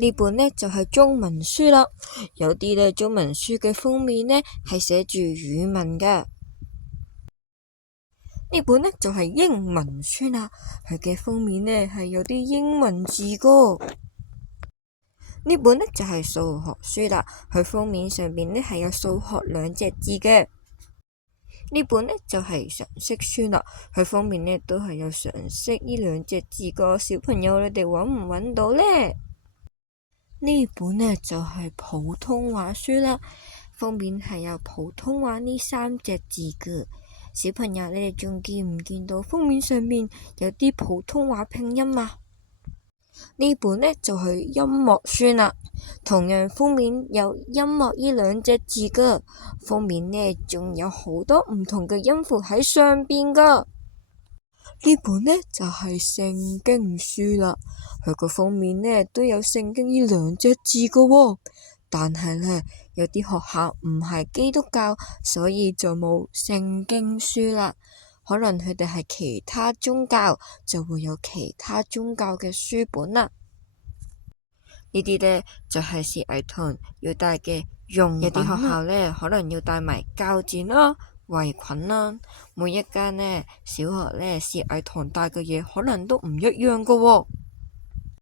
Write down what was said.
呢本呢就係中文書啦，有啲呢中文書嘅封面呢係寫住語文㗎。呢本呢就係英文書啦，佢嘅封面呢係有啲英文字㗎。呢本呢就係數學書啦，佢封面上邊呢係有數學兩隻字嘅。呢本呢就係常識書啦，佢封面呢都係有常識呢兩隻字㗎。小朋友，你哋揾唔揾到呢？呢本呢就係普通話書啦，封面係有普通話呢三隻字㗎。小朋友，你哋仲見唔見到封面上面有啲普通話拼音啊？呢本呢就係音樂書啦，同樣封面有音樂呢兩隻字㗎，封面呢仲有好多唔同嘅音符喺上邊㗎。呢本呢就係聖經書啦，佢個封面呢都有聖經呢兩隻字㗎喎，但係呢有啲學校唔係基督教，所以就冇聖經書啦。可能佢哋係其他宗教，就會有其他宗教嘅書本啦。呢啲呢就係小兒童要帶嘅用品。有啲學校呢可能要帶埋膠剪啦、圍裙啦。每一間呢小學呢小兒童帶嘅嘢可能都唔一樣㗎喎。